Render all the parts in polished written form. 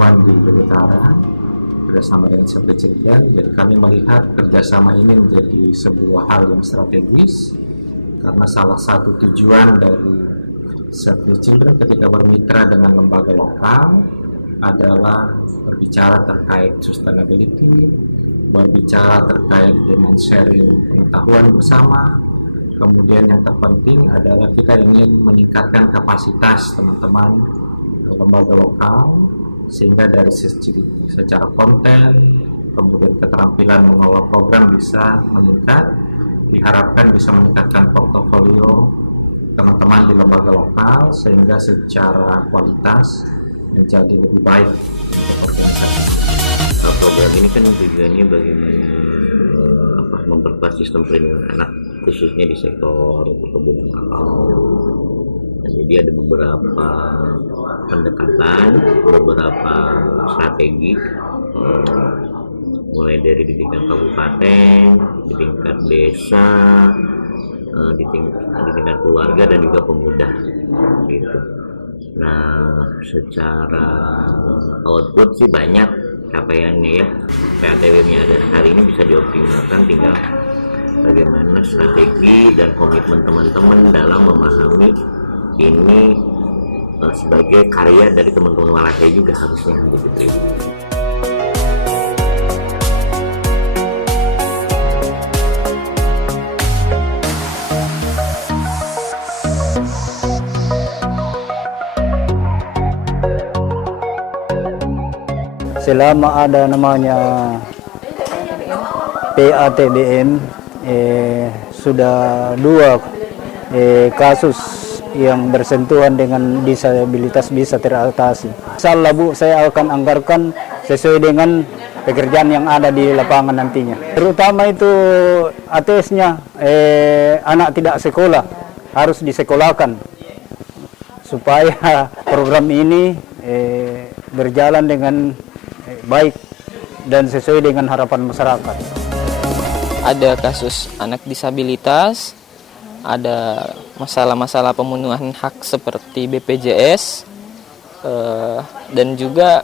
pertemuan di Utara bersama dengan Save the Children. Jadi kami melihat kerjasama ini menjadi sebuah hal yang strategis karena salah satu tujuan dari Save the Children ketika bermitra dengan lembaga lokal adalah berbicara terkait sustainability, berbicara terkait dengan sharing pengetahuan bersama. Kemudian yang terpenting adalah kita ingin meningkatkan kapasitas teman-teman lembaga lokal sehingga dari secara konten, kemudian keterampilan mengelola program bisa meningkat. Diharapkan bisa meningkatkan portofolio teman-teman di lembaga lokal sehingga secara kualitas menjadi lebih baik untuk organisasi ini. Nah, program ini kan tujuannya bagaimana memperkuat sistem perlindungan anak khususnya di sektor perkebunan alam. Nah, jadi ada beberapa pendekatan, beberapa strategi, mulai dari di tingkat kabupaten, di tingkat desa, di tingkat keluarga dan juga pemuda, gitu. Nah, secara output sih banyak capaiannya ya. PATBM-nya ada hari ini bisa dioptimalkan, tinggal bagaimana strategi dan komitmen teman-teman dalam memahami ini sebagai karya dari teman-teman Walahai juga harusnya begitu. Selama ada namanya PATBM, sudah 2 kasus yang bersentuhan dengan disabilitas bisa teratasi. Insyaallah Bu, saya akan anggarkan sesuai dengan pekerjaan yang ada di lapangan nantinya. Terutama itu ATS-nya, anak tidak sekolah harus disekolahkan supaya program ini berjalan dengan baik dan sesuai dengan harapan masyarakat. Ada kasus anak disabilitas, ada masalah-masalah pemenuhan hak seperti BPJS, dan juga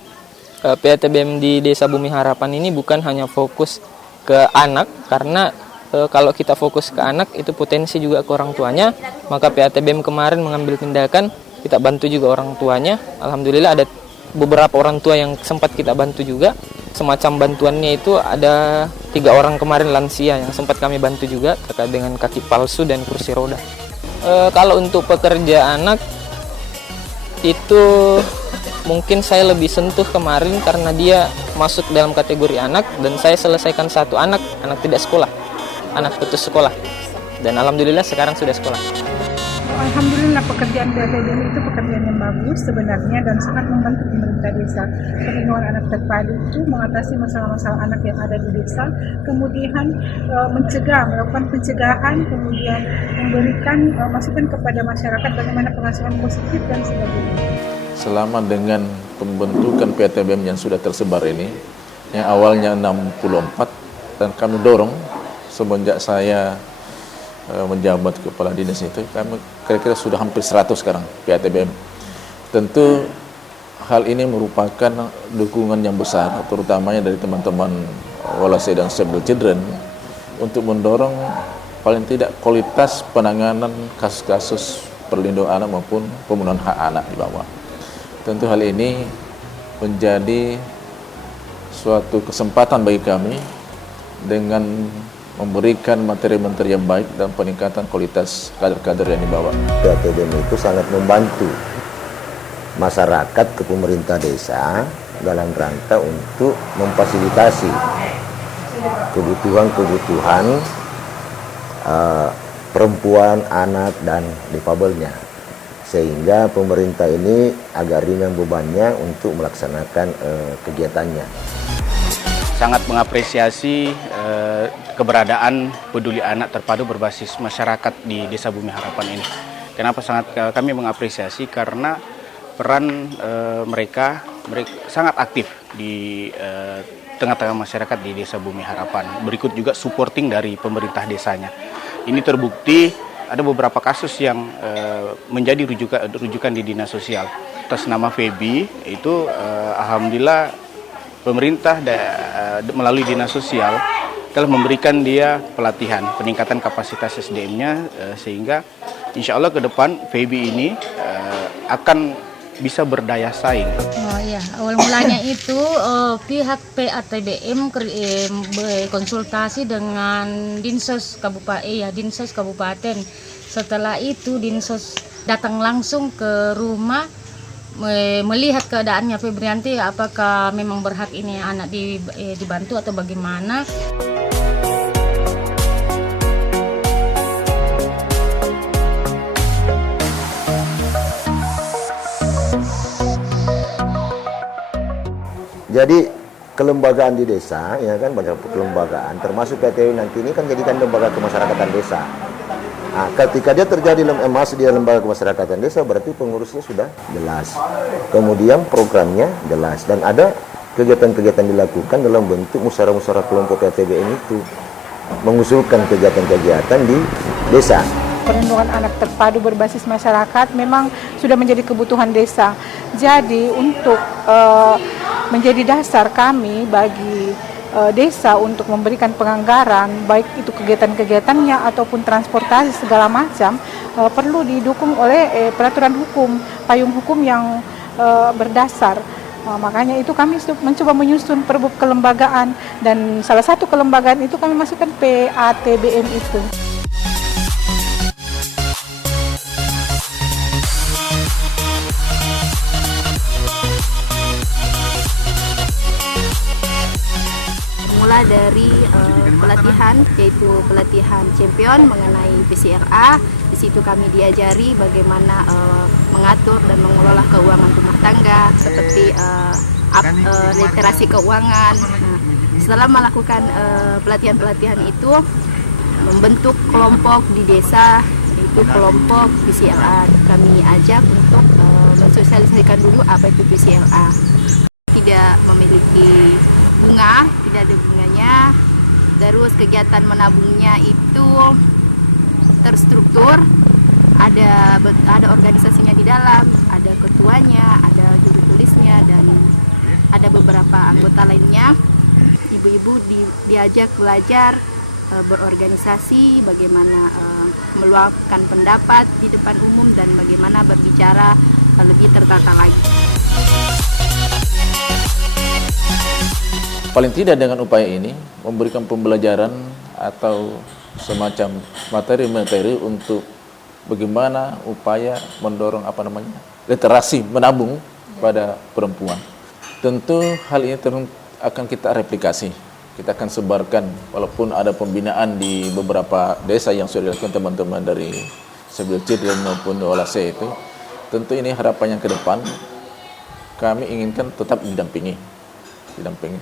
PATBM di Desa Bumi Harapan ini bukan hanya fokus ke anak, karena kalau kita fokus ke anak itu potensi juga ke orang tuanya, maka PATBM kemarin mengambil tindakan, kita bantu juga orang tuanya. Alhamdulillah ada beberapa orang tua yang sempat kita bantu juga. Semacam bantuannya itu ada 3 orang kemarin lansia yang sempat kami bantu juga terkait dengan kaki palsu dan kursi roda. Kalau untuk pekerja anak itu mungkin saya lebih sentuh kemarin karena dia masuk dalam kategori anak dan saya selesaikan 1 anak tidak sekolah, anak putus sekolah, dan alhamdulillah sekarang sudah sekolah. Alhamdulillah pekerjaan PATBM itu pekerjaan yang bagus sebenarnya dan sangat membantu pemerintah desa. Perlindungan anak terpadu itu mengatasi masalah-masalah anak yang ada di desa, kemudian melakukan pencegahan, kemudian memberikan masukan kepada masyarakat bagaimana pengasuhan positif dan sebagainya. Selama dengan pembentukan PATBM yang sudah tersebar ini, yang awalnya 64 dan kami dorong semenjak saya menjabat kepala dinas itu, kami kira-kira sudah hampir 100 sekarang PATBM. Tentu hal ini merupakan dukungan yang besar, terutamanya dari teman-teman Walahai dan Save the Children untuk mendorong paling tidak kualitas penanganan kasus-kasus perlindungan anak maupun pemenuhan hak anak di bawah. Tentu hal ini menjadi suatu kesempatan bagi kami dengan memberikan materi-materi yang baik dan peningkatan kualitas kader-kader yang dibawa. PATBM itu sangat membantu masyarakat ke pemerintah desa dalam rangka untuk memfasilitasi kebutuhan perempuan, anak, dan difabelnya, sehingga pemerintah ini agak ringan bebannya untuk melaksanakan kegiatannya. Sangat mengapresiasi keberadaan peduli anak terpadu berbasis masyarakat di Desa Bumi Harapan ini. Kenapa kami mengapresiasi? Karena peran mereka sangat aktif di tengah-tengah masyarakat di Desa Bumi Harapan. Berikut juga supporting dari pemerintah desanya. Ini terbukti ada beberapa kasus yang menjadi rujukan di dinas sosial. Atas nama Feby itu alhamdulillah pemerintah melalui dinas sosial telah memberikan dia pelatihan, peningkatan kapasitas SDM-nya sehingga insya Allah ke depan Feby ini akan bisa berdaya saing. Oh iya, awal mulanya itu pihak PATBM konsultasi dengan Dinsos Kabupaten. Setelah itu Dinsos datang langsung ke rumah melihat keadaannya Febrianti, apakah memang berhak ini anak dibantu atau bagaimana. Jadi kelembagaan di desa, ya kan, banyak kelembagaan, termasuk PTW nanti ini kan jadikan lembaga kemasyarakatan desa. Nah, ketika dia terjadi masuk di lembaga kemasyarakatan desa, berarti pengurusnya sudah jelas. Kemudian programnya jelas dan ada kegiatan-kegiatan dilakukan dalam bentuk musyawarah-musyawarah kelompok PTBM itu mengusulkan kegiatan-kegiatan di desa. Perlindungan anak terpadu berbasis masyarakat memang sudah menjadi kebutuhan desa. Jadi untuk menjadi dasar kami bagi desa untuk memberikan penganggaran, baik itu kegiatan-kegiatannya ataupun transportasi segala macam, perlu didukung oleh peraturan hukum, payung hukum yang berdasar. Makanya itu kami mencoba menyusun perbuk kelembagaan dan salah satu kelembagaan itu kami masukkan PATBM itu. Mulai dari pelatihan, yaitu pelatihan champion mengenai PCRA. Di situ kami diajari bagaimana mengatur dan mengelola keuangan rumah tangga, seperti literasi keuangan. Nah, setelah melakukan pelatihan-pelatihan itu, membentuk kelompok di desa, yaitu kelompok PCRA. Kami ajak untuk mensosialisasikan dulu apa itu PCRA. Tidak memiliki bunga, tidak ada bunganya. Terus kegiatan menabungnya itu terstruktur, ada organisasinya di dalam, ada ketuanya, ada juru tulisnya, dan ada beberapa anggota lainnya. Ibu-ibu diajak belajar berorganisasi, bagaimana meluapkan pendapat di depan umum dan bagaimana berbicara lebih tertata lagi. Paling tidak dengan upaya ini memberikan pembelajaran atau semacam materi-materi untuk bagaimana upaya mendorong literasi menabung pada perempuan. Tentu hal ini akan kita replikasi. Kita akan sebarkan, walaupun ada pembinaan di beberapa desa yang sudah dilakukan teman-teman dari Save the Children maupun OLAC itu. Tentu ini harapan yang ke depan kami inginkan tetap didampingi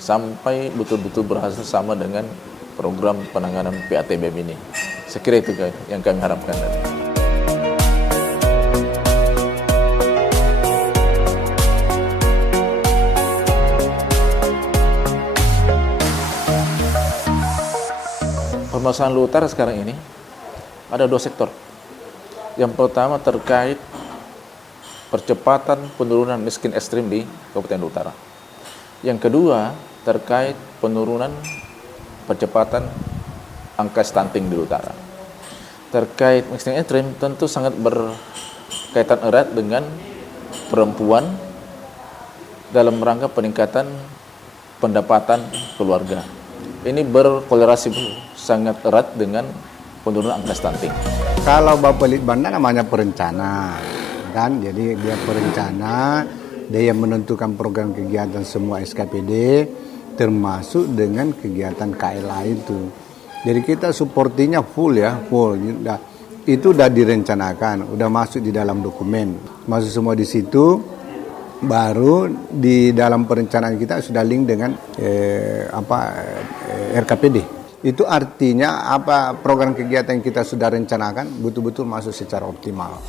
sampai betul-betul berhasil sama dengan program penanganan PATBM ini. Saya kira itu yang kami harapkan. Permasalahan Luhut Utara sekarang ini ada dua sektor. Yang pertama terkait percepatan penurunan miskin ekstrim di Kabupaten Luhut Utara. Yang kedua terkait penurunan percepatan angka stunting di Luhut Utara. Terkait miskin ekstrim tentu sangat berkaitan erat dengan perempuan dalam rangka peningkatan pendapatan keluarga. Ini berkolerasi sangat erat dengan penurunan angka stunting. Kalau Bapelitbangnya namanya perencana, kan? Jadi dia perencana, dia yang menentukan program kegiatan semua SKPD, termasuk dengan kegiatan KLA itu. Jadi kita supportinya full. Itu udah direncanakan, udah masuk di dalam dokumen, masuk semua di situ. Baru di dalam perencanaan kita sudah link dengan RKPD. Itu artinya program kegiatan yang kita sudah rencanakan betul-betul masuk secara optimal.